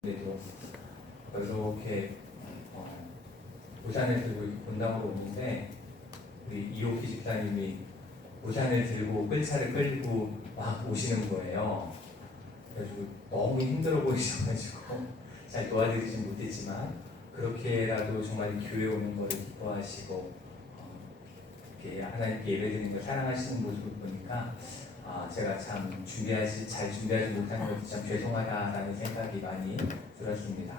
그래도 이렇게 우산을 들고 본당으로 오는데 우리 이호피 집사님이 우산을 들고 끌차를 끌고 막 오시는 거예요. 그래가지고 너무 힘들어 보이셔가지고 잘 도와드리진 못했지만 그렇게라도 정말 교회 오는 거를 기뻐하시고 이렇게 하나님께 예배드리는 걸 사랑하시는 모습을 보니까 제가 참 잘 준비하지 못한 것도 참 죄송하다라는 생각이 많이 들었습니다.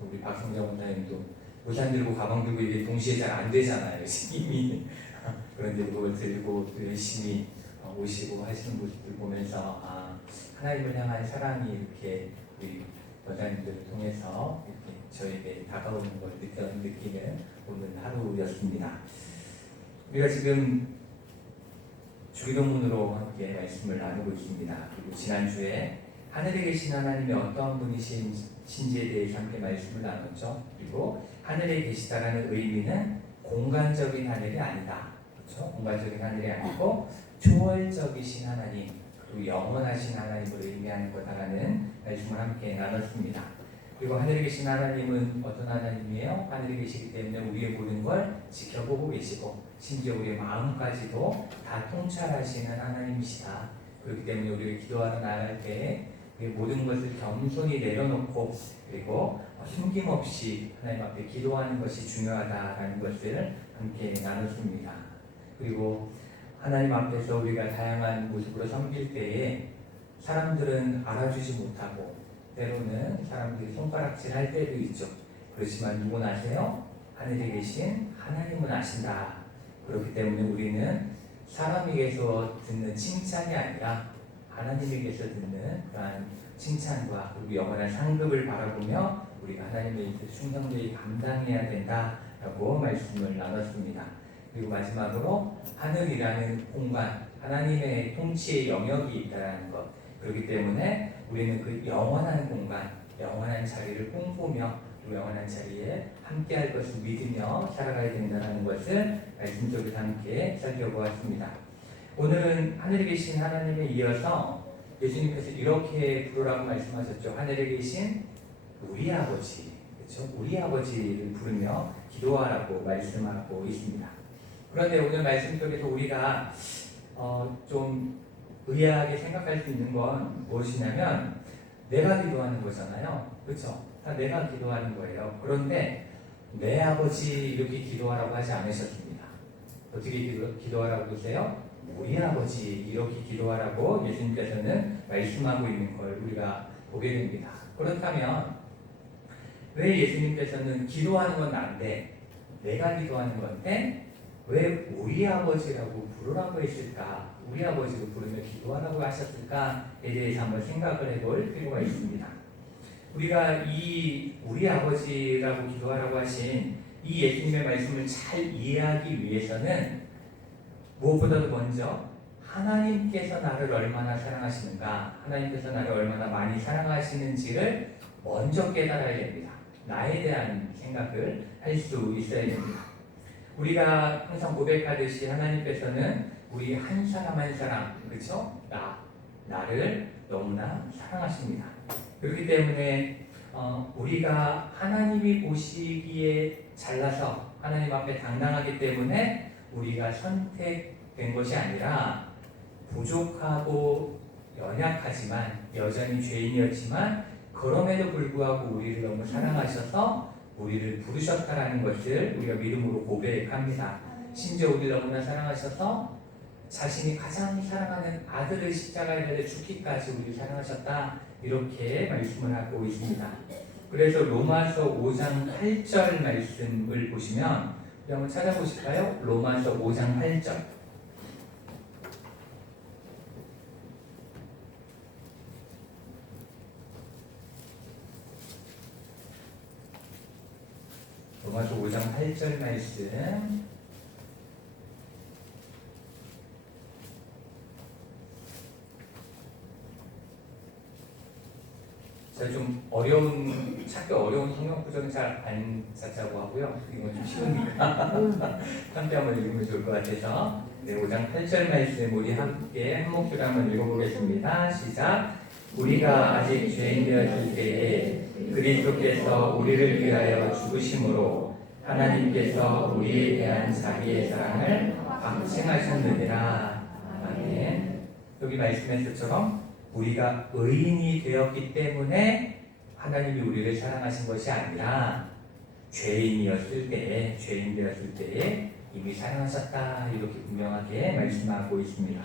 우리 박성정 원장님도 우산 들고 가방 들고 이게 동시에 잘 안 되잖아요. 이미 그런데 그걸 들고 또 열심히 오시고 하시는 모습을 보면서 하나님을 향한 사랑이 이렇게 우리 원장님들을 통해서 이렇게 저에게 다가오는 걸 느끼는 오늘 하루였습니다. 우리가 지금 주기도문으로 함께 말씀을 나누고 있습니다. 그리고 지난주에 하늘에 계신 하나님이 어떠한 분이신지에 대해서 함께 말씀을 나눴죠. 그리고 하늘에 계시다라는 의미는 공간적인 하늘이 아니다. 그렇죠? 공간적인 하늘이 아니고 초월적이신 하나님, 그리고 영원하신 하나님을 의미하는 거다라는 말씀을 함께 나눴습니다. 그리고 하늘에 계신 하나님은 어떤 하나님이에요? 하늘에 계시기 때문에 우리의 모든 걸 지켜보고 계시고 심지어 우리의 마음까지도 다 통찰하시는 하나님이시다. 그렇기 때문에 우리가 기도하러 나갈 때 모든 것을 겸손히 내려놓고 그리고 숨김없이 하나님 앞에 기도하는 것이 중요하다라는 것을 함께 나눴습니다. 그리고 하나님 앞에서 우리가 다양한 모습으로 섬길 때에 사람들은 알아주지 못하고 때로는 사람들이 손가락질 할 때도 있죠. 그렇지만 누군 아세요? 하늘에 계신 하나님은 아신다. 그렇기 때문에 우리는 사람에게서 듣는 칭찬이 아니라 하나님에게서 듣는 그러한 칭찬과 그리고 영원한 상급을 바라보며 우리가 하나님의 충성되이 감당해야 된다라고 말씀을 나눴습니다. 그리고 마지막으로 하늘이라는 공간, 하나님의 통치의 영역이 있다는 것. 그렇기 때문에 우리는 그 영원한 공간, 영원한 자리를 꿈꾸며 그 영원한 자리에 함께할 것을 믿으며 살아가야 된다는 것을 말씀 속에서 함께 살펴보았습니다. 오늘은 하늘에 계신 하나님에 이어서 예수님께서 이렇게 부르라고 말씀하셨죠. 하늘에 계신 우리 아버지, 그렇죠? 우리 아버지를 부르며 기도하라고 말씀하고 있습니다. 그런데 오늘 말씀 속에서 우리가 좀 의아하게 생각할 수 있는 건 무엇이냐면 내가 기도하는 거잖아요. 그렇죠? 다 내가 기도하는 거예요. 그런데 내 아버지 이렇게 기도하라고 하지 않으셨습니다. 어떻게 기도하라고 하세요? 우리 아버지 이렇게 기도하라고 예수님께서는 말씀하고 있는 걸 우리가 보게 됩니다. 그렇다면 왜 예수님께서는 기도하는 건 나인데 내가 기도하는 건데 왜 우리 아버지라고 부르라고 했을까? 우리 아버지로 부르며 기도하라고 하셨을까에 대해서 한번 생각을 해볼 필요가 있습니다. 우리가 이 우리 아버지라고 기도하라고 하신 이 예수님의 말씀을 잘 이해하기 위해서는 무엇보다도 먼저 하나님께서 나를 얼마나 사랑하시는가, 하나님께서 나를 얼마나 많이 사랑하시는지를 먼저 깨달아야 됩니다. 나에 대한 생각을 할 수 있어야 됩니다. 우리가 항상 고백하듯이 하나님께서는 우리 한 사람 한 사람, 그렇죠? 나를 너무나 사랑하십니다. 그렇기 때문에 우리가 하나님이 보시기에 잘나서 하나님 앞에 당당하기 때문에 우리가 선택된 것이 아니라 부족하고 연약하지만 여전히 죄인이었지만 그럼에도 불구하고 우리를 너무 사랑하셔서 우리를 부르셨다라는 것을 우리가 믿음으로 고백합니다. 심지어 우리를 너무나 사랑하셔서 자신이 가장 사랑하는 아들을 십자가에 달려 죽기까지 우리를 사랑하셨다 이렇게 말씀을 하고 있습니다. 그래서 로마서 5장 8절 말씀을 보시면 우리 한번 찾아보실까요? 로마서 5장 8절. 로마서 5장 8절 말씀. 제가 좀 찾기 어려운 성경 구절은 잘 안 찾자고 하고요. 이건 좀 쉬우니까 함께 한번 읽으면 좋을 것 같아서 5장 8절 말씀 우리 함께 한 목소리 한번 읽어보겠습니다. 시작. 우리가 아직 죄인 되었을 때에 그리스도께서 우리를 위하여 죽으심으로 하나님께서 우리에 대한 자기의 사랑을 확증하셨느니라. 아멘. 여기 말씀에서처럼 우리가 의인이 되었기 때문에 하나님이 우리를 사랑하신 것이 아니라 죄인 되었을 때에 이미 사랑하셨다, 이렇게 분명하게 말씀하고 있습니다.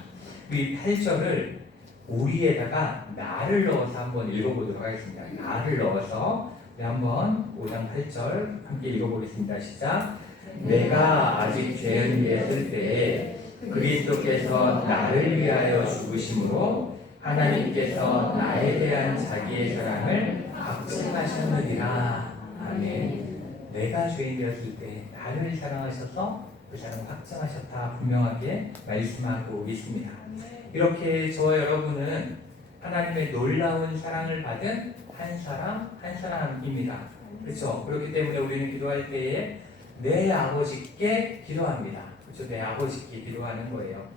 이 8절을 우리에다가 나를 넣어서 한번 읽어보도록 하겠습니다. 나를 넣어서 한번 5장 8절 함께 읽어보겠습니다. 시작. 내가 아직 죄인이었을 때에 그리스도께서 나를 위하여 죽으심으로 하나님께서 나에 대한 자기의 사랑을 확증하셨느니라. 아멘. 내가 죄인이었을 때 나를 사랑하셔서 그 사랑을 확증하셨다, 분명하게 말씀하고 있습니다. 이렇게 저와 여러분은 하나님의 놀라운 사랑을 받은 한 사람입니다. 그렇죠? 그렇기 때문에 우리는 기도할 때에 내 아버지께 기도합니다. 그렇죠? 내 아버지께 기도하는 거예요.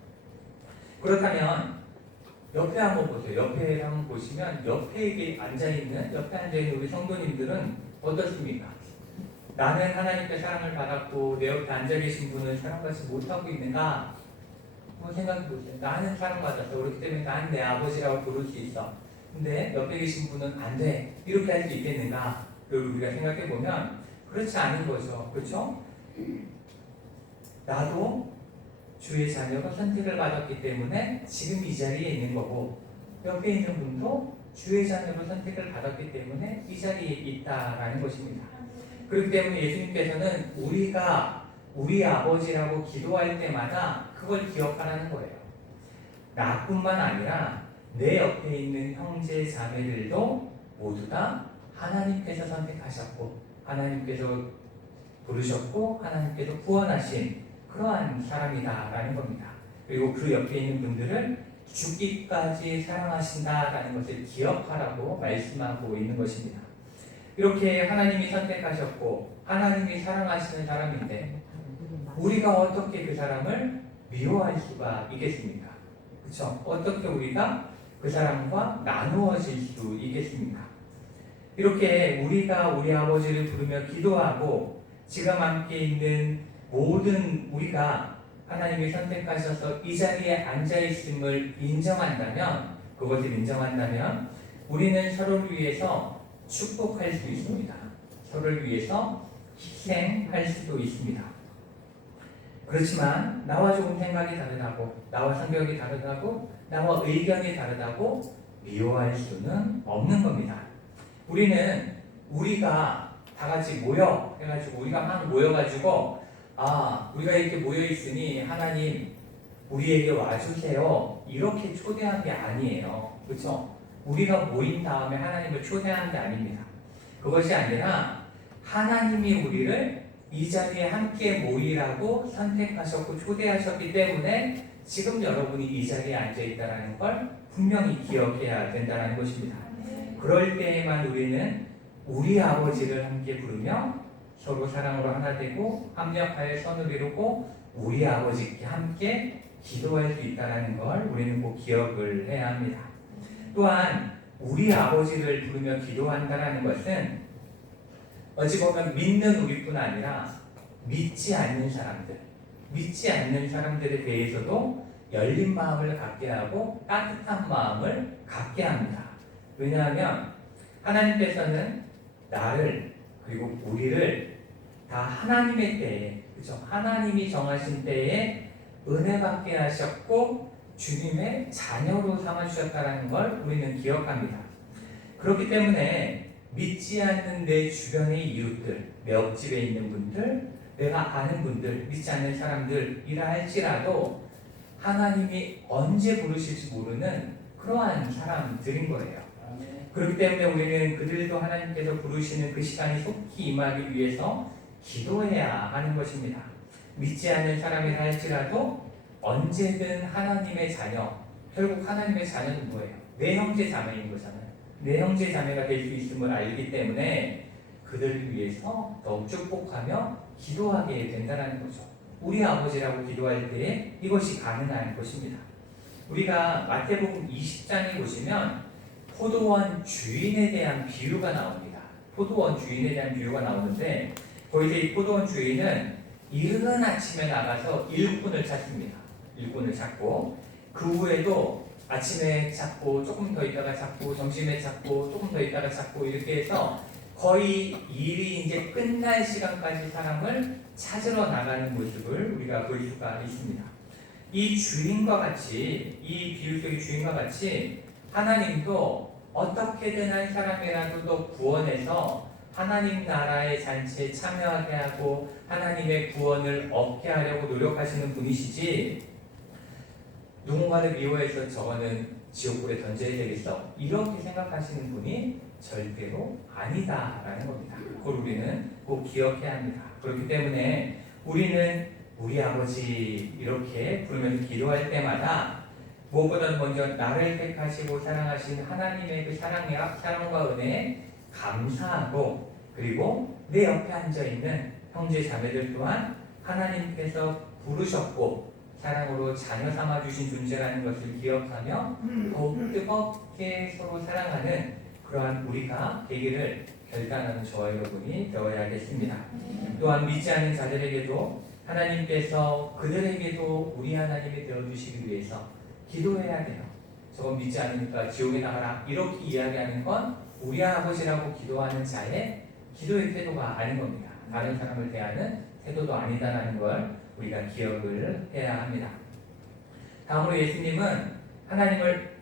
그렇다면 옆에 한번 보세요. 옆에 한번 보시면 옆에 앉아있는 우리 성도님들은 어떻습니까? 나는 하나님께 사랑을 받았고 내 옆에 앉아 계신 분은 사랑받지 못하고 있는가? 한번 생각해 보세요. 나는 사랑받았어. 그렇기 때문에 난 내 아버지라고 부를 수 있어. 근데 옆에 계신 분은 안 돼. 이렇게 할 수 있겠는가? 그리고 우리가 생각해 보면 그렇지 않은 거죠. 그렇죠? 나도 주의 자녀가 선택을 받았기 때문에 지금 이 자리에 있는 거고, 옆에 있는 분도 주의 자녀로 선택을 받았기 때문에 이 자리에 있다라는 것입니다. 그렇기 때문에 예수님께서는 우리가 우리 아버지라고 기도할 때마다 그걸 기억하라는 거예요. 나뿐만 아니라 내 옆에 있는 형제 자매들도 모두 다 하나님께서 선택하셨고 하나님께서 부르셨고 하나님께서 구원하신 그러한 사람이다라는 겁니다. 그리고 그 옆에 있는 분들을 죽기까지 사랑하신다라는 것을 기억하라고 말씀하고 있는 것입니다. 이렇게 하나님이 선택하셨고 하나님이 사랑하시는 사람인데 우리가 어떻게 그 사람을 미워할 수가 있겠습니까? 그렇죠? 어떻게 우리가 그 사람과 나누어질 수 있겠습니까? 이렇게 우리가 우리 아버지를 부르며 기도하고 지금 함께 있는 모든 우리가 하나님이 선택하셔서 이 자리에 앉아있음을 인정한다면, 그것을 인정한다면 우리는 서로를 위해서 축복할 수 있습니다. 서로를 위해서 희생할 수도 있습니다. 그렇지만 나와 조금 생각이 다르다고, 나와 성격이 다르다고, 나와 의견이 다르다고 미워할 수는 없는 겁니다. 우리가 다 같이 모여가지고 우리가 막 모여가지고 우리가 이렇게 모여있으니 하나님 우리에게 와주세요, 이렇게 초대한 게 아니에요. 그렇죠? 우리가 모인 다음에 하나님을 초대한 게 아닙니다. 그것이 아니라 하나님이 우리를 이 자리에 함께 모이라고 선택하셨고 초대하셨기 때문에 지금 여러분이 이 자리에 앉아있다는 걸 분명히 기억해야 된다는 것입니다. 그럴 때에만 우리는 우리 아버지를 함께 부르며 서로 사랑으로 하나 되고 합력하여 선을 이루고 우리 아버지께 함께 기도할 수 있다는 걸 우리는 꼭 기억을 해야 합니다. 또한 우리 아버지를 부르며 기도한다는 것은 어찌 보면 믿는 우리뿐 아니라 믿지 않는 사람들에 대해서도 열린 마음을 갖게 하고 따뜻한 마음을 갖게 합니다. 왜냐하면 하나님께서는 나를 그리고 우리를 다 하나님의 때에, 그렇죠? 하나님이 정하신 때에 은혜 받게 하셨고 주님의 자녀로 삼아주셨다는 걸 우리는 기억합니다. 그렇기 때문에 믿지 않는 내 주변의 이웃들, 내 옆집에 있는 분들, 내가 아는 분들, 믿지 않는 사람들이라 할지라도 하나님이 언제 부르실지 모르는 그러한 사람들인 거예요. 그렇기 때문에 우리는 그들도 하나님께서 부르시는 그 시간이 속히 임하기 위해서 기도해야 하는 것입니다. 믿지 않는 사람이라 할지라도 언제든 하나님의 자녀, 결국 하나님의 자녀는 뭐예요? 내 형제 자매인 거잖아요. 내 형제 자매가 될 수 있음을 알기 때문에 그들을 위해서 더욱 축복하며 기도하게 된다는 거죠. 우리 아버지라고 기도할 때에 이것이 가능한 것입니다. 우리가 마태복음 20장에 보시면 포도원 주인에 대한 비유가 나옵니다. 포도원 주인에 대한 비유가 나오는데 거기서 이 포도원 주인은 이른 아침에 나가서 일꾼을 찾습니다. 일꾼을 찾고 그 후에도 아침에 찾고 조금 더 있다가 찾고 점심에 찾고 조금 더 있다가 찾고 이렇게 해서 거의 일이 이제 끝날 시간까지 사람을 찾으러 나가는 모습을 우리가 볼 수가 있습니다. 이 주인과 같이 이 비유 속의 주인과 같이 하나님도 어떻게든 한 사람이라도 더 구원해서 하나님 나라의 잔치에 참여하게 하고 하나님의 구원을 얻게 하려고 노력하시는 분이시지 누군가를 미워해서 저거는 지옥불에 던져야 되겠어 이렇게 생각하시는 분이 절대로 아니다라는 겁니다. 그걸 우리는 꼭 기억해야 합니다. 그렇기 때문에 우리는 우리 아버지 이렇게 부르면서 기도할 때마다 무엇보다 먼저 나를 택하시고 사랑하신 하나님의 그 사랑과 은혜에 감사하고 그리고 내 옆에 앉아있는 형제 자매들 또한 하나님께서 부르셨고 사랑으로 자녀 삼아주신 존재라는 것을 기억하며 더욱 뜨겁게 서로 사랑하는 그러한 우리가 되기를 결단하는 저와 여러분이 되어야겠습니다. 또한 믿지 않는 자들에게도 하나님께서 그들에게도 우리 하나님이 되어주시기 위해서 기도해야 돼요. 저건 믿지 않으니까 지옥에 나가라 이렇게 이야기하는 건 우리 아버지라고 기도하는 자의 기도의 태도가 아닌 겁니다. 다른 사람을 대하는 태도도 아니다라는 걸 우리가 기억을 해야 합니다. 다음으로 예수님은 하나님을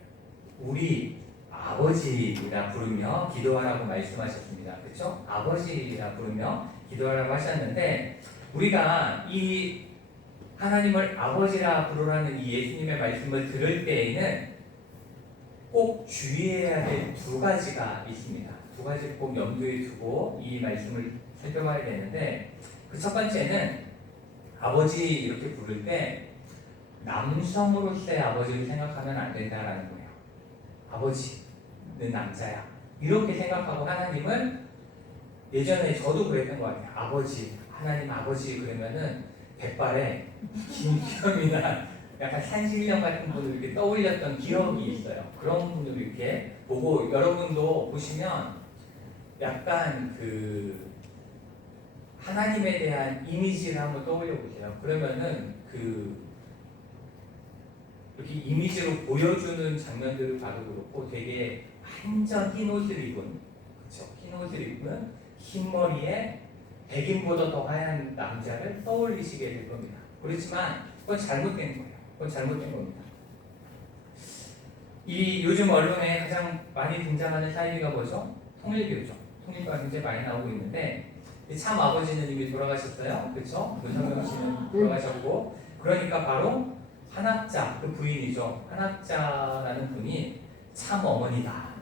우리 아버지라 부르며 기도하라고 말씀하셨습니다. 그렇죠? 아버지라 부르며 기도하라고 하셨는데 우리가 이 하나님을 아버지라 부르라는 이 예수님의 말씀을 들을 때에는 꼭 주의해야 될 두 가지가 있습니다. 두 가지 꼭 염두에 두고 이 말씀을 살펴봐야 되는데 그 첫 번째는 아버지 이렇게 부를 때 남성으로서의 아버지를 생각하면 안 된다라는 거예요. 아버지는 남자야. 이렇게 생각하고 하나님을 예전에 저도 그랬던 것 같아요. 아버지, 하나님 아버지 그러면은 백발에 김기현이나 약간 산신령 같은 분을 이렇게 떠올렸던 기억이 있어요. 그런 분들 이렇게 보고 여러분도 보시면 약간 그 하나님에 대한 이미지를 한번 떠올려 보세요. 그러면은 그 이렇게 이미지로 보여주는 장면들을 봐도 그렇고 되게 완전 흰 옷을 입은 그렇죠? 흰 옷을 입은 흰 머리에 백인보다 더 하얀 남자를 떠올리시게 될 겁니다. 그렇지만 그건 잘못된 거예요. 그건 잘못된 겁니다. 이 요즘 언론에 가장 많이 등장하는 사이비가 뭐죠? 통일교죠. 통일교가 굉장히 많이 나오고 있는데 참 아버지는 이미 돌아가셨어요. 그렇죠? 문성경 씨는 돌아가셨고 그러니까 바로 한학자, 그 부인이죠. 한학자라는 분이 참 어머니다.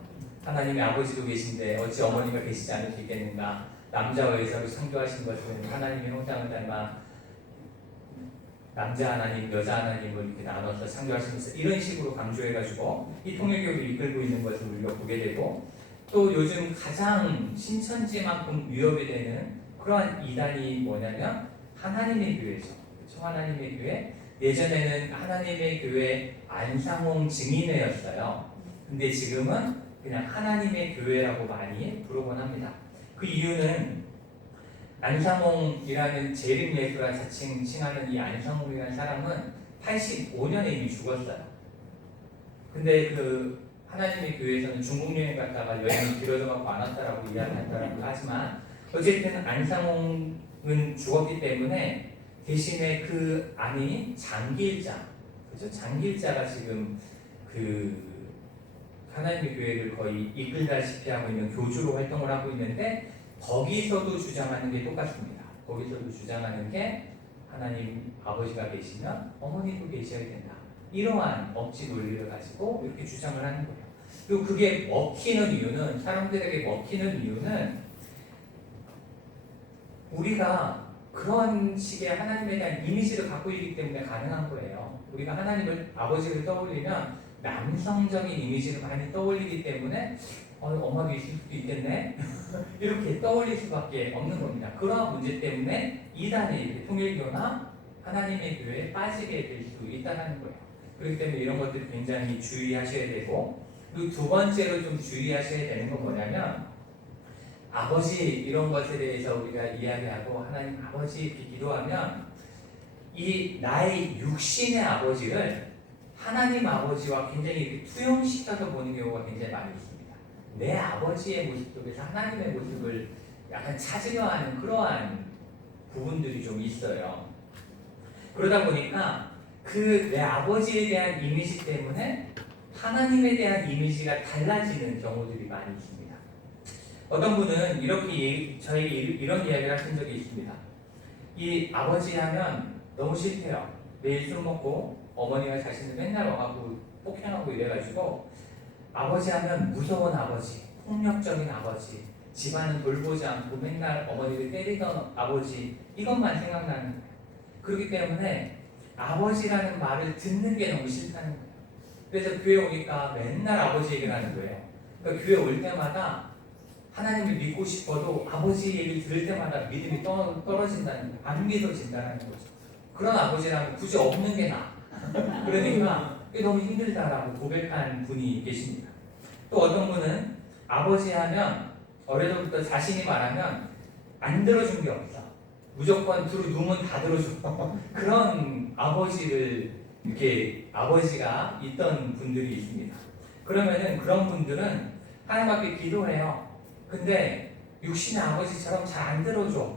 하나님의 아버지도 계신데 어찌 어머니가 계시지 않을 수 있겠는가. 남자와 여자로 창조하신 것은 하나님의 형상을 닮아 남자 하나님, 여자 하나님을 이렇게 나눠서 창조하시면서 이런 식으로 강조해가지고 이 통일교를 이끌고 있는 것을 우리가 보게 되고 또 요즘 가장 신천지만큼 위협이 되는 그러한 이단이 뭐냐면 하나님의 교회죠. 그렇죠? 하나님의 교회. 예전에는 하나님의 교회 안상홍 증인회였어요. 근데 지금은 그냥 하나님의 교회라고 많이 부르곤 합니다. 그 이유는 안상홍이라는 재림예수라 자칭 칭하는 이 안상홍이라는 사람은 85년에 이미 죽었어요. 근데 그 하나님의 교회에서는 중국 여행 갔다가 여행이 길어져갖고 안 왔다라고 이야기한다고 하지만 어쨌든 안상홍은 죽었기 때문에 대신에 그 아니 장길자, 그죠? 장길자가 지금 그 하나님의 교회를 거의 이끌다시피 하고 있는 교주로 활동을 하고 있는데 거기서도 주장하는 게 똑같습니다. 거기서도 주장하는 게 하나님 아버지가 계시면 어머니도 계셔야 된다. 이러한 억지 논리를 가지고 이렇게 주장을 하는 거예요. 그리고 그게 먹히는 이유는 사람들에게 먹히는 이유는 우리가 그런 식의 하나님에 대한 이미지를 갖고 있기 때문에 가능한 거예요. 우리가 하나님을 아버지를 떠올리면 남성적인 이미지를 많이 떠올리기 때문에 엄마도 있을 수도 있겠네 이렇게 떠올릴 수밖에 없는 겁니다. 그러한 문제 때문에 이단의 통일교나 하나님의 교회에 빠지게 될 수 있다는 거예요. 그렇기 때문에 이런 것들 굉장히 주의하셔야 되고 그리고 두 번째로 좀 주의하셔야 되는 건 뭐냐면 아버지 이런 것에 대해서 우리가 이야기하고 하나님 아버지 이렇게 기도하면 이 나의 육신의 아버지를 하나님 아버지와 굉장히 이렇게 투영시켜서 보는 경우가 굉장히 많이 있습니다. 내 아버지의 모습 속에서 하나님의 모습을 약간 찾으려 하는 그러한 부분들이 좀 있어요. 그러다 보니까 그 내 아버지에 대한 이미지 때문에 하나님에 대한 이미지가 달라지는 경우들이 많이 있습니다. 어떤 분은 이렇게 저에게 이런 이야기를 하신 적이 있습니다. 이 아버지 하면 너무 싫대요. 매일 술 먹고 어머니가 자신을 맨날 와갖고 폭행하고 이래가지고 아버지 하면 무서운 아버지, 폭력적인 아버지, 집안은 돌보지 않고 맨날 어머니를 때리던 아버지, 이것만 생각나는 거예요. 그렇기 때문에 아버지라는 말을 듣는 게 너무 싫다는 거예요. 그래서 교회 오니까 맨날 아버지 얘기를 하는 거예요. 그러니까 교회 올 때마다 하나님을 믿고 싶어도 아버지 얘기를 들을 때마다 믿음이 떨어진다는 거예요. 안 믿어진다는 거죠. 그런 아버지라면 굳이 없는 게 나아. 그러니까 그게 너무 힘들다라고 고백한 분이 계십니다. 또 어떤 분은 아버지 하면 어려서부터 자신이 말하면 안 들어준 게 없어. 무조건 누우면 다 들어줘. 그런 아버지를 이렇게 아버지가 있던 분들이 있습니다. 그러면은 그런 분들은 하나님 앞에 기도해요. 근데 육신의 아버지처럼 잘 안 들어줘.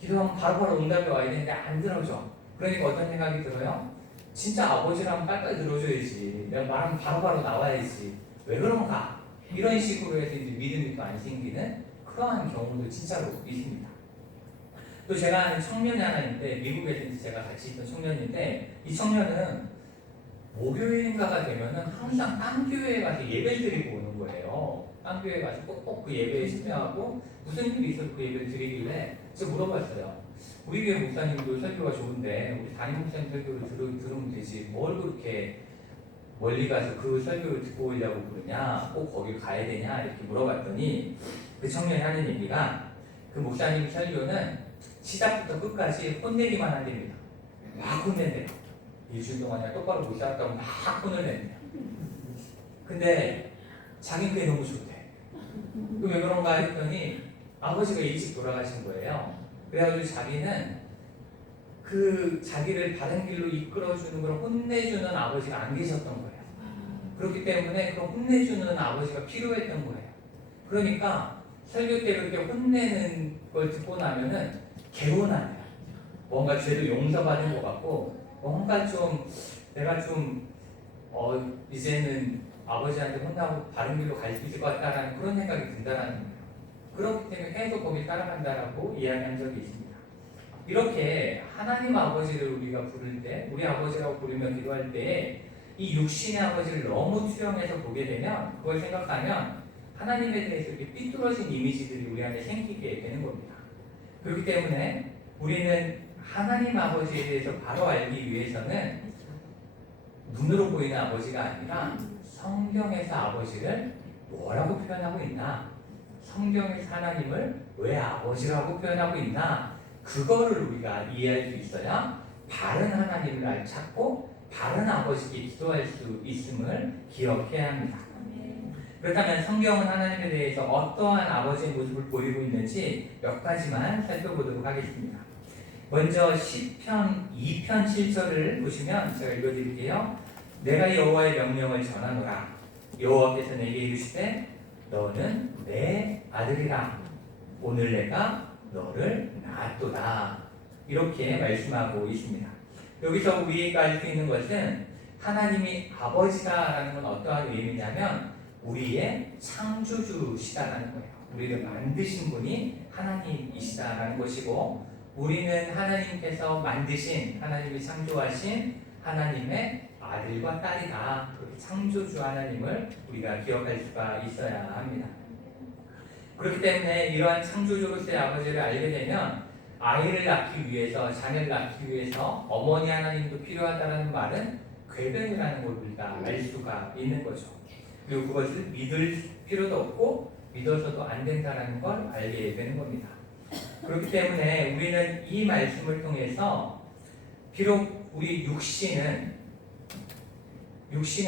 기도하면 바로바로 응답이 와야 되는데 안 들어줘. 그러니까 어떤 생각이 들어요? 진짜 아버지라면 빨빨 들어줘야지. 내가 말하면 바로바로 나와야지. 왜 그런가? 이런 식으로 해서 이제 믿음이 또 안 생기는 그러한 경우도 진짜로 있습니다. 또 제가 아는 청년이 하나 있는데 미국에서 이제 제가 같이 있던 청년인데 이 청년은 목요일인가가 되면은 항상 딴 교회에 가서 예배를 드리고 오는 거예요. 딴 교회에 가서 꼭꼭 그 예배에 참여하고 무슨 일이 있어서 그 예배를 드리길래 제가 물어봤어요. 우리 교회 목사님도 설교가 좋은데 우리 담임 목사님 설교를 들으면 되지 뭘 그렇게 멀리 가서 그 설교를 듣고 오려고 그러냐, 꼭 거기 가야 되냐 이렇게 물어봤더니 그 청년이 하는 얘기가 그 목사님 설교는 시작부터 끝까지 혼내기만 한답니다. 막 혼낸대요. 일주일 동안 그냥 똑바로 못 살았다고 막 혼을 낸대요. 근데 자기는 그게 너무 좋대. 왜 그런가 했더니 아버지가 일찍 돌아가신 거예요. 그래가지고 자기는 그 자기를 바른 길로 이끌어주는 걸 혼내주는 아버지가 안 계셨던 거예요. 그렇기 때문에 그 혼내주는 아버지가 필요했던 거예요. 그러니까 설교 때 그렇게 혼내는 걸 듣고 나면은 개운하네요. 뭔가 죄를 용서받은 것 같고 뭔가 좀 내가 좀 이제는 아버지한테 혼나고 바른 길로 갈 수 있을 것 같다라는 그런 생각이 든다라는 거예요. 그렇기 때문에 계속 거기 따라간다라고 이야기한 적이 있습니다. 이렇게 하나님 아버지를 우리가 부를 때, 우리 아버지라고 부르며 기도할 때 이 육신의 아버지를 너무 투영해서 보게 되면 그걸 생각하면 하나님에 대해서 이렇게 삐뚤어진 이미지들이 우리 안에 생기게 되는 겁니다. 그렇기 때문에 우리는 하나님 아버지에 대해서 바로 알기 위해서는 눈으로 보이는 아버지가 아니라 성경에서 아버지를 뭐라고 표현하고 있나, 성경에서 하나님을 왜 아버지라고 표현하고 있나, 그거를 우리가 이해할 수 있어야 바른 하나님을 찾고 바른 아버지께 기도할 수 있음을 기억해야 합니다. 그렇다면 성경은 하나님에 대해서 어떠한 아버지의 모습을 보이고 있는지 몇 가지만 살펴보도록 하겠습니다. 먼저 시편 2편 7절을 보시면 제가 읽어드릴게요. 내가 여호와의 명령을 전하노라. 여호와께서 내게 이르시되 너는 내 아들이라. 오늘 내가 너를 낳았도다. 이렇게 말씀하고 있습니다. 여기서 우리가 알 수 있는 것은 하나님이 아버지다라는 건 어떠한 의미냐면 우리의 창조주시다라는 거예요. 우리를 만드신 분이 하나님이시다라는 것이고 우리는 하나님께서 만드신, 하나님이 창조하신 하나님의 아들과 딸이다. 그렇게 창조주 하나님을 우리가 기억할 수가 있어야 합니다. 그렇기 때문에 이러한 창조주로서의 아버지를 알게 되면 아이를 낳기 위해서, 자녀를 낳기 위해서 어머니 하나님도 필요하다는 말은 궤변이라는 걸 우리가 알 수가 있는 거죠. 그리고 그것을 믿을 필요도 없고 믿어서도 안 된다는 걸 알게 되는 겁니다. 그렇기 때문에 우리는 이 말씀을 통해서 비록 우리 육신의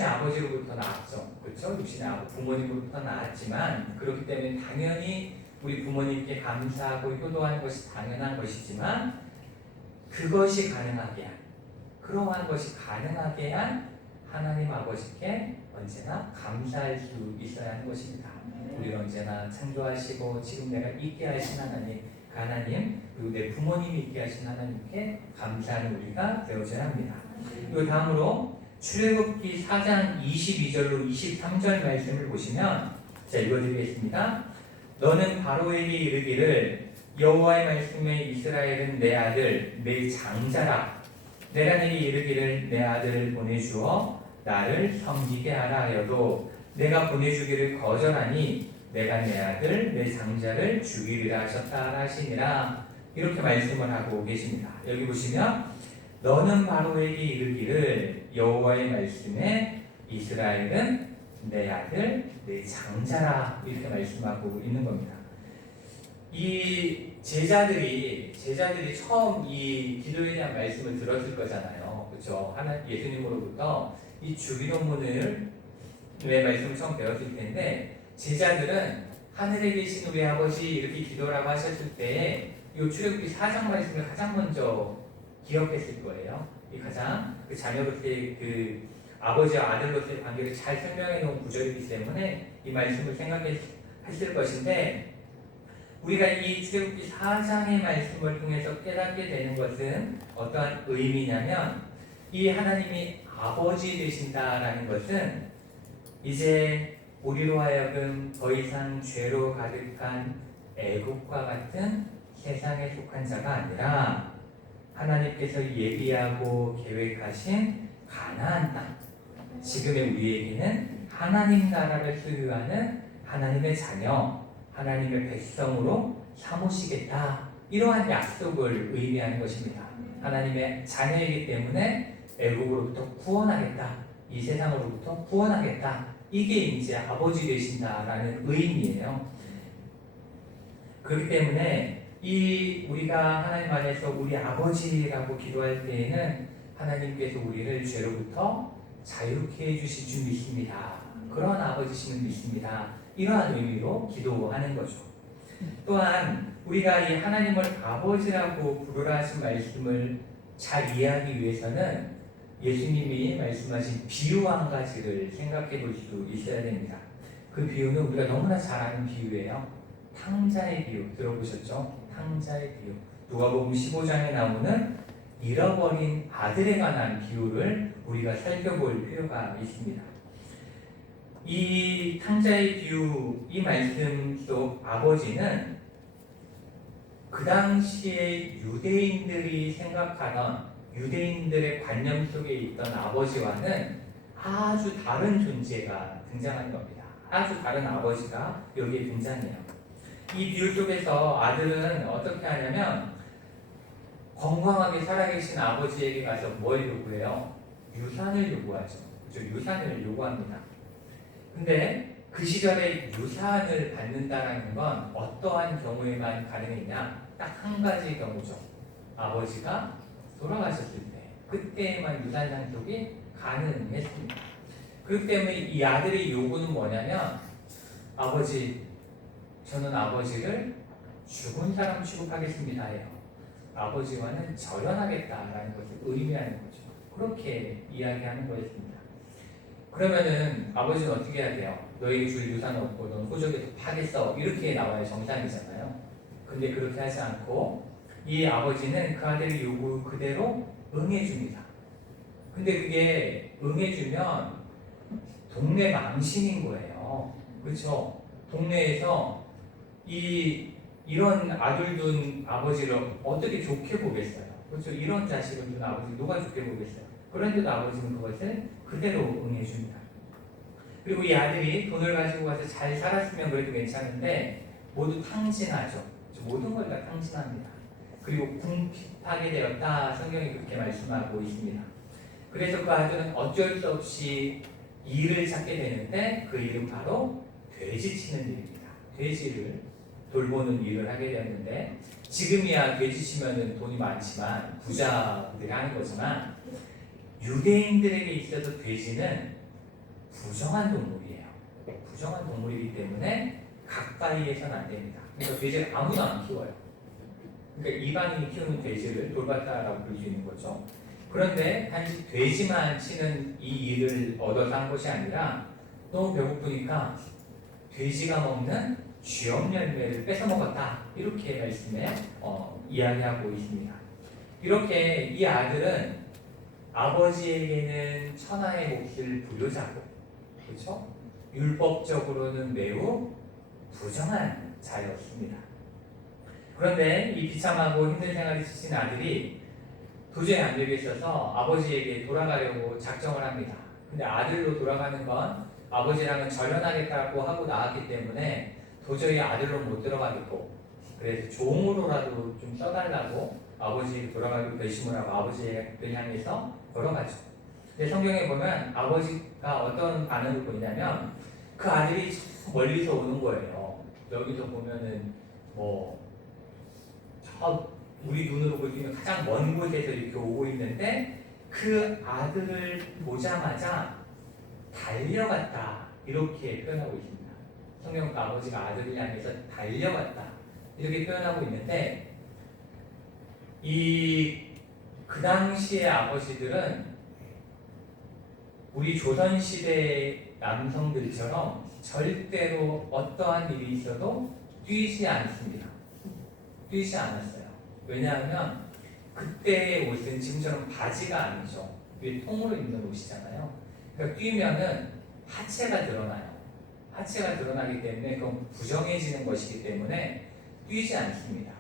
아버지로부터 나왔죠. 그렇죠? 육신의 부모님으로부터 나왔지만 그렇기 때문에 당연히 우리 부모님께 감사하고 효도하는 것이 당연한 것이지만 그것이 가능하게 한, 그러한 것이 가능하게 한 하나님 아버지께 언제나 감사할 수 있어야 하는 것입니다. 우리를 언제나 창조하시고 지금 내가 있게 하신 하나님, 그리고 내 부모님이 있게 하신 하나님께 감사하는 우리가 되어져야 합니다. 그리고 다음으로 출애굽기 4장 22절로 23절 말씀을 보시면, 자, 읽어드리겠습니다. 너는 바로에게 이르기를 여호와의 말씀에 이스라엘은 내 아들 내 장자라. 내가 내게 이르기를 내 아들을 보내주어 나를 섬기게 하라 하여도 내가 보내주기를 거절하니 내가 내 아들 내 장자를 죽이리라 하셨다 하시니라. 이렇게 말씀을 하고 계십니다. 여기 보시면 너는 바로에게 이르기를 여호와의 말씀에 이스라엘은 내 아들 내 장자라, 이렇게 말씀하고 있는 겁니다. 이 제자들이 처음 이 기도에 대한 말씀을 들었을 거잖아요. 그렇죠? 예수님으로부터 이 주기도문을 내 말씀을 처음 배웠을 텐데, 제자들은 하늘에 계신 우리 아버지 이렇게 기도라고 하셨을 때에 이 출애굽기 4장 말씀을 가장 먼저 기억했을 거예요. 이 가장 그 자녀로서의 그 아버지와 아들로서의 관계를 잘 설명해 놓은 구절이기 때문에 이 말씀을 생각했을 것인데, 우리가 이 출애굽기 4장의 말씀을 통해서 깨닫게 되는 것은 어떠한 의미냐면, 이 하나님이 아버지 되신다라는 것은 이제 우리로 하여금 더 이상 죄로 가득한 애국과 같은 세상에 속한 자가 아니라 하나님께서 예비하고 계획하신 가나안 땅, 지금의 우리에게는 하나님 나라를 소유하는 하나님의 자녀, 하나님의 백성으로 삼으시겠다, 이러한 약속을 의미하는 것입니다. 하나님의 자녀이기 때문에 애국으로부터 구원하겠다, 이 세상으로부터 구원하겠다, 이게 이제 아버지 되신다라는 의미예요. 그렇기 때문에 우리가 하나님 안에서 우리 아버지라고 기도할 때에는 하나님께서 우리를 죄로부터 자유케 해주실 줄 믿습니다. 그런 아버지심을 믿습니다. 이러한 의미로 기도하는 거죠. 또한 우리가 이 하나님을 아버지라고 부르라 하신 말씀을 잘 이해하기 위해서는 예수님이 말씀하신 비유 한 가지를 생각해 볼 수 있어야 됩니다. 그 비유는 우리가 너무나 잘 아는 비유예요. 탕자의 비유 들어보셨죠? 탕자의 비유. 누가복음 15장에 나오는 잃어버린 아들에 관한 비유를 우리가 살펴볼 필요가 있습니다. 이 탕자의 비유, 이 말씀 속 아버지는 그 당시에 유대인들이 생각하던, 유대인들의 관념 속에 있던 아버지와는 아주 다른 존재가 등장하는 겁니다. 아주 다른 아버지가 여기에 등장해요. 이 비유 속에서 아들은 어떻게 하냐면 건강하게 살아계신 아버지에게 가서 뭘 요구해요? 유산을 요구하죠. 그렇죠? 유산을 요구합니다. 근데 그 시절에 유산을 받는다는 건 어떠한 경우에만 가능했냐? 딱 한 가지 경우죠. 아버지가 돌아가셨을 때, 그때에만 유산 상속이 가능했습니다. 그렇기 때문에 이 아들의 요구는 뭐냐면, 아버지, 저는 아버지를 죽은 사람 취급하겠습니다 해요. 아버지와는 절연하겠다라는 것을 의미하는 거죠. 그렇게 이야기하는 거였습니다. 그러면은 아버지는 어떻게 해야 돼요? 너에게 줄 유산 없고 넌 호적에서 파겠어, 이렇게 나와야 정상이잖아요. 근데 그렇게 하지 않고 이 아버지는 그 아들의 요구 그대로 응해줍니다. 근데 그게 응해주면 동네 망신인 거예요. 그렇죠? 동네에서 이런 아들 둔 아버지를 어떻게 좋게 보겠어요? 그렇죠? 이런 자식을 둔 아버지 누가 좋게 보겠어요? 그런데도 아버지는 그것을 그대로 응해줍니다. 그리고 이 아들이 돈을 가지고 가서 잘 살았으면 그래도 괜찮은데 모두 탕진하죠. 모든 걸 다 탕진합니다. 그리고 궁핍하게 되었다, 성경이 그렇게 말씀하고 있습니다. 그래서 그 아들은 어쩔 수 없이 일을 찾게 되는데 그 일은 바로 돼지 치는 일입니다. 돼지를 돌보는 일을 하게 되었는데, 지금이야 돼지 치면은 돈이 많지만 부자들이 하는 거지만 유대인들에게 있어서 돼지는 부정한 동물이에요. 부정한 동물이기 때문에 가까이 해서는 안 됩니다. 그러니까 돼지를 아무도 안 키워요. 그러니까 이방인이 키우는 돼지를 돌봤다라고 부를 수 있는 거죠. 그런데 단지 돼지만 치는 이 일을 얻어서 한 것이 아니라 너무 배고프니까 돼지가 먹는 쥐염 열매를 뺏어 먹었다. 이렇게 말씀에 이야기하고 있습니다. 이렇게 이 아들은 아버지에게는 천하의 몫을 부여자고, 그렇죠? 율법적으로는 매우 부정한 자였습니다. 그런데 이 비참하고 힘든 생활을 지친 아들이 도저히 안 되겠어서 아버지에게 돌아가려고 작정을 합니다. 근데 아들로 돌아가는 건 아버지랑은 절연하겠다고 하고 나왔기 때문에 도저히 아들로 못 들어가겠고, 그래서 종으로라도 좀 써달라고 아버지에게 돌아가기로 결심을 하고 아버지를 향해서 걸어가죠. 근데 성경에 보면 아버지가 어떤 반응을 보이냐면 그 아들이 멀리서 오는 거예요. 여기서 보면은 우리 눈으로 볼 수 있는 가장 먼 곳에서 이렇게 오고 있는데 그 아들을 보자마자 달려갔다, 이렇게 표현하고 있습니다. 성경은 아버지가 아들을 향해서 달려갔다 이렇게 표현하고 있는데 그 당시의 아버지들은 우리 조선시대 남성들처럼 절대로 어떠한 일이 있어도 뛰지 않습니다. 뛰지 않았어요. 왜냐하면 그때의 옷은 지금처럼 바지가 아니죠. 위에 통으로 입는 옷이잖아요. 그러니까 뛰면은 하체가 드러나요. 하체가 드러나기 때문에 그건 부정해지는 것이기 때문에 뛰지 않습니다.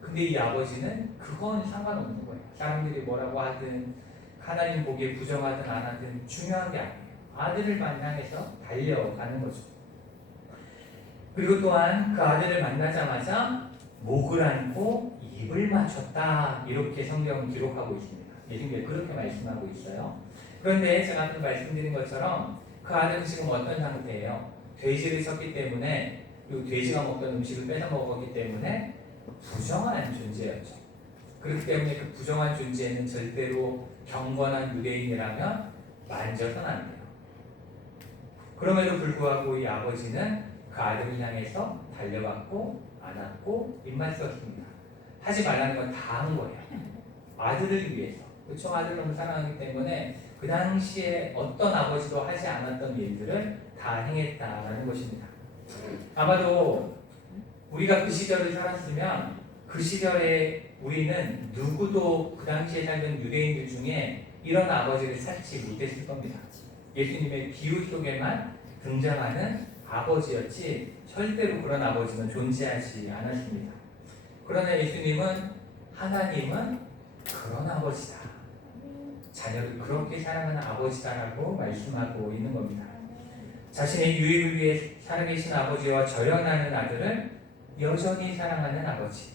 근데 이 아버지는 그건 상관없는 거예요. 사람들이 뭐라고 하든 하나님 보기에 부정하든 안 하든 중요한 게 아니에요. 아들을 향해서 달려가는 거죠. 그리고 또한 그 아들을 만나자마자 목을 안고 입을 맞췄다, 이렇게 성경은 기록하고 있습니다. 예수님이 그렇게 말씀하고 있어요. 그런데 제가 아까 말씀드린 것처럼 그 아들은 지금 어떤 상태예요? 돼지를 쳤기 때문에, 그리고 돼지가 먹던 음식을 뺏어 먹었기 때문에 부정한 존재였죠. 그렇기 때문에 그 부정한 존재는 절대로 경건한 유대인이라면 만져서는 안 돼요. 그럼에도 불구하고 이 아버지는 그 아들을 향해서 달려갔고 안았고 입맞섰습니다. 하지 말라는 건 다 한 거예요. 아들을 위해서. 그렇죠? 아들을 너무 사랑하기 때문에 그 당시에 어떤 아버지도 하지 않았던 일들을 다 행했다라는 것입니다. 아마도 우리가 그 시절을 살았으면 그 시절에 우리는 누구도 그 당시에 살던 유대인들 중에 이런 아버지를 찾지 못했을 겁니다. 예수님의 비유 속에만 등장하는 아버지였지 절대로 그런 아버지는 존재하지 않았습니다. 그러나 예수님은, 하나님은 그런 아버지다, 자녀를 그렇게 사랑하는 아버지다라고 말씀하고 있는 겁니다. 자신의 유익을 위해 살아계신 아버지와 절연하는 아들을 여전히 사랑하는 아버지,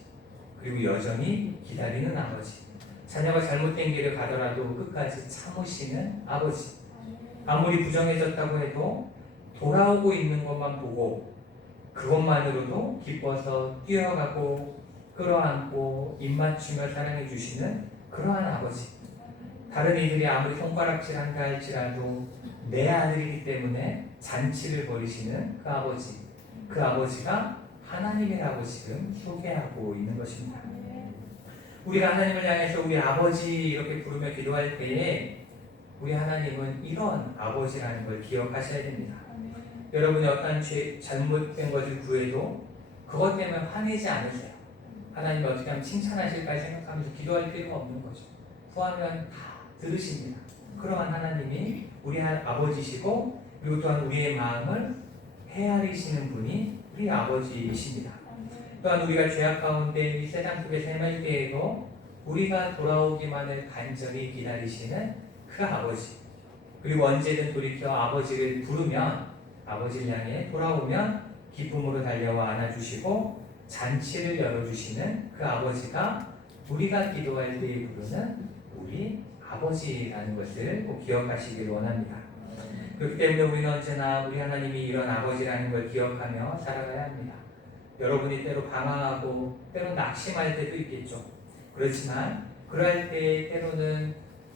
그리고 여전히 기다리는 아버지, 자녀가 잘못된 길을 가더라도 끝까지 참으시는 아버지, 아무리 부정해졌다고 해도 돌아오고 있는 것만 보고 그것만으로도 기뻐서 뛰어가고 끌어안고 입맞추며 사랑해 주시는 그러한 아버지, 다른 이들이 아무리 손가락질한다 할지라도 내 아들이기 때문에 잔치를 벌이시는 그 아버지, 그 아버지가 하나님이라고 지금 소개하고 있는 것입니다. 우리가 하나님을 향해서 우리 아버지 이렇게 부르며 기도할 때에 우리 하나님은 이런 아버지라는 걸 기억하셔야 됩니다. 여러분이 어떤 잘못된 것을 구해도 그것 때문에 화내지 않으세요. 하나님이 어떻게 하면 칭찬하실까 생각하면서 기도할 필요가 없는 거죠. 구하면 다 들으십니다. 그러한 하나님이 우리 아버지시고, 그리고 또한 우리의 마음을 헤아리시는 분이 우리 아버지이십니다. 또한 우리가 죄악 가운데 이 세상 속에 헤맬 때에도 우리가 돌아오기만을 간절히 기다리시는 그 아버지, 그리고 언제든 돌이켜 아버지를 부르면, 아버지를 향해 돌아오면 기쁨으로 달려와 안아주시고 잔치를 열어주시는 그 아버지가 우리가 기도할 때에 부르는 우리 아버지라는 것을 꼭 기억하시길 원합니다. 그렇기 때문에 우리는 언제나 우리 하나님이 이런 아버지라는 걸 기억하며 살아가야 합니다. 여러분이 때로 방황하고 때로 낙심할 때도 있겠죠. 그렇지만 그럴 때 때로는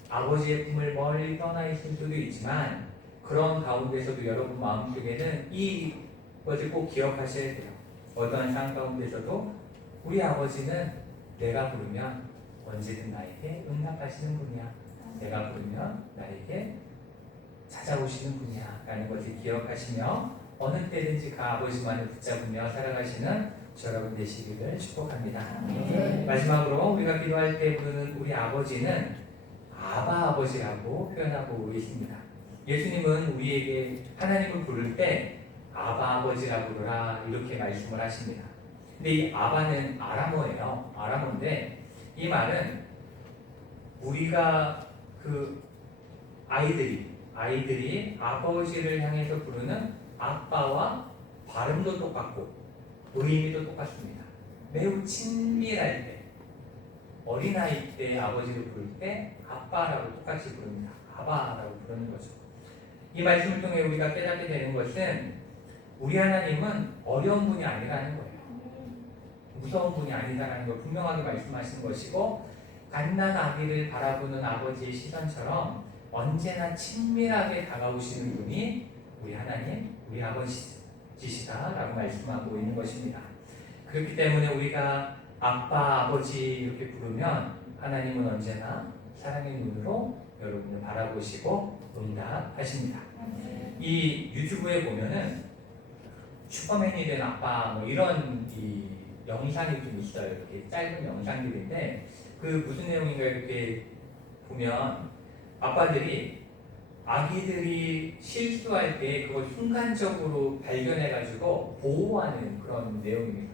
아버지의 품을 멀리 떠나 있을 수도 있지만, 그런 가운데서도 여러분 마음속에는 이것을 꼭 기억하셔야 돼요. 어떠한 상황 가운데서도 우리 아버지는 내가 부르면 언제든 나에게 응답하시는 분이야. 내가 부르면 나에게 찾아오시는 분이야 라는 것을 기억하시며 어느 때든지 그 아버지만을 붙잡으며 살아가시는 여러분 되시기를 축복합니다. 마지막으로 우리가 기도할 때 부르는 우리 아버지는 아바 아버지라고 표현하고 있습니다. 예수님은 우리에게 하나님을 부를 때 아바 아버지라고 부르라 이렇게 말씀을 하십니다. 근데 이 아바는 아람어예요. 아람어인데 이 말은 우리가 그 아이들이 아버지를 향해서 부르는 아빠와 발음도 똑같고 의미도 똑같습니다. 매우 친밀할 때, 어린아이 때 아버지를 부를 때 아빠라고 똑같이 부릅니다. 아바라고 부르는 거죠. 이 말씀을 통해 우리가 깨닫게 되는 것은 우리 하나님은 어려운 분이 아니라는 거예요. 무서운 분이 아니다라는 걸 분명하게 말씀하시는 것이고, 갓난 아기를 바라보는 아버지의 시선처럼 언제나 친밀하게 다가오시는 분이 우리 하나님, 우리 아버지시다라고 말씀하고 있는 것입니다. 그렇기 때문에 우리가 아빠, 아버지 이렇게 부르면 하나님은 언제나 사랑의 눈으로 여러분을 바라보시고 응답하십니다. 이 유튜브에 보면은 슈퍼맨이 된 아빠 뭐 이런 이 영상이 좀 있어요. 이렇게 짧은 영상들인데 그 무슨 내용인가 이렇게 보면 아빠들이 아기들이 실수할 때 그걸 순간적으로 발견해가지고 보호하는 그런 내용입니다.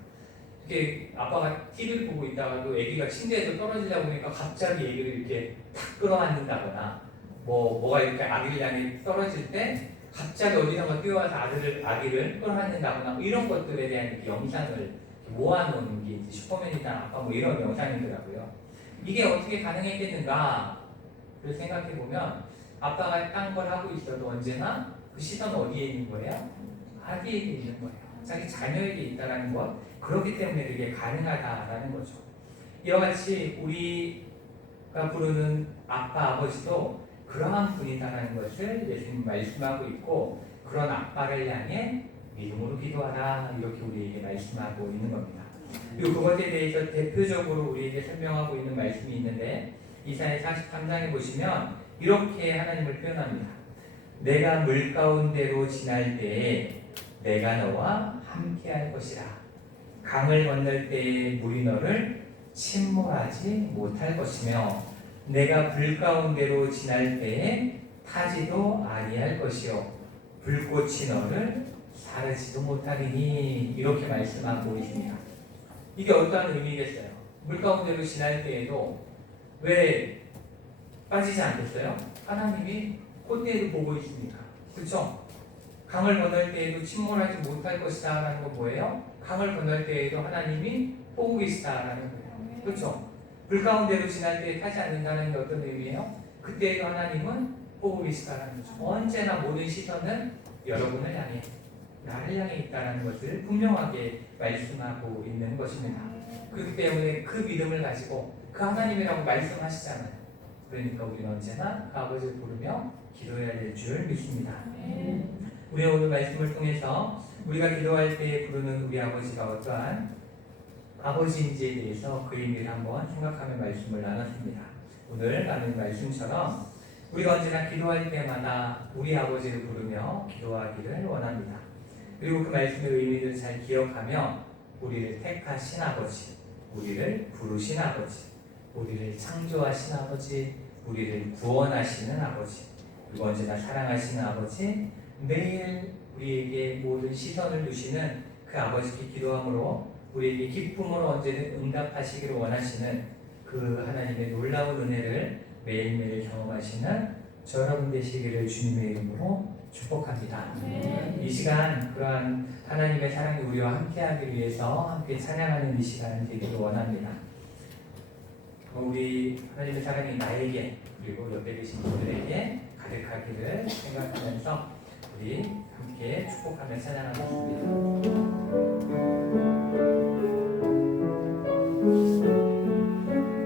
이렇게 아빠가 TV를 보고 있다가도 아기가 침대에서 떨어지다 보니까 갑자기 아기를 이렇게 탁 끌어안는다거나 뭐가 이렇게 아기를 향해 떨어질 때 갑자기 어디선가 뛰어와서 아기를 끌어안는다거나 뭐 이런 것들에 대한 이렇게 영상을 모아놓는 게 이제 슈퍼맨이나 아빠 뭐 이런 영상이더라고요. 이게 어떻게 가능했겠는가? 를 생각해보면 아빠가 딴 걸 하고 있어도 언제나 그 시선 어디에 있는 거예요? 아기에게 있는 거예요. 자기 자녀에게 있다는 것. 그렇기 때문에 그게 가능하다라는 거죠. 이와 같이 우리가 부르는 아빠, 아버지도 그러한 분이다라는 것을 예수님 말씀하고 있고, 그런 아빠를 향해 믿음으로 기도하라 이렇게 우리에게 말씀하고 있는 겁니다. 그리고 그것에 대해서 대표적으로 우리에게 설명하고 있는 말씀이 있는데 이사야 43장에 보시면 이렇게 하나님을 표현합니다. 내가 물 가운데로 지날 때에 내가 너와 함께 할 것이라. 강을 건널 때에 물이 너를 침몰하지 못할 것이며 내가 불 가운데로 지날 때에 타지도 아니할 것이요 불꽃이 너를 사르지도 못하리니 이렇게 말씀하고 있습니다. 이게 어떠한 의미겠어요? 물 가운데로 지날 때에도 왜 빠지지 않겠어요? 하나님이 콧대를 보고 있으니까. 그렇죠? 강을 건널 때에도 침몰하지 못할 것이다 라는 건 뭐예요? 강을 건널 때에도 하나님이 보고 계시다라는 거예요. 그렇죠? 불 가운데로 지날 때에 타지 않는다는 게 어떤 의미예요? 그때에도 하나님은 보고 계시다라는 거죠. 언제나 모든 시선은 여러분을 향해, 나를 향해 있다는 것을 분명하게 말씀하고 있는 것입니다. 그렇기 때문에 그 믿음을 가지고 그 하나님이라고 말씀하시잖아요. 그러니까 우리는 언제나 그 아버지를 부르며 기도해야 될 줄 믿습니다. 우리 오늘 말씀을 통해서 우리가 기도할 때 부르는 우리 아버지가 어떠한 아버지인지에 대해서 그 의미를 한번 생각하며 말씀을 나눴습니다. 오늘 나눈 말씀처럼 우리가 언제나 기도할 때마다 우리 아버지를 부르며 기도하기를 원합니다. 그리고 그 말씀의 의미를 잘 기억하며 우리를 택하신 아버지, 우리를 부르신 아버지, 우리를 창조하신 아버지, 우리를 구원하시는 아버지, 그리고 언제나 사랑하시는 아버지, 매일 우리에게 모든 시선을 두시는 그 아버지께 기도함으로 우리에게 기쁨으로 언제든 응답하시기를 원하시는 그 하나님의 놀라운 은혜를 매일매일 경험하시는 저 여러분 되시기를 주님의 이름으로 축복합니다. 이 시간 그러한 하나님의 사랑이 우리와 함께하기 위해서 함께 찬양하는 이 시간 되기를 원합니다. 우리 하나님의 사랑이 나에게 그리고 옆에 계신 분들에게 가득하기를 생각하면서 우리 함께 축복하며 찬양하겠습니다.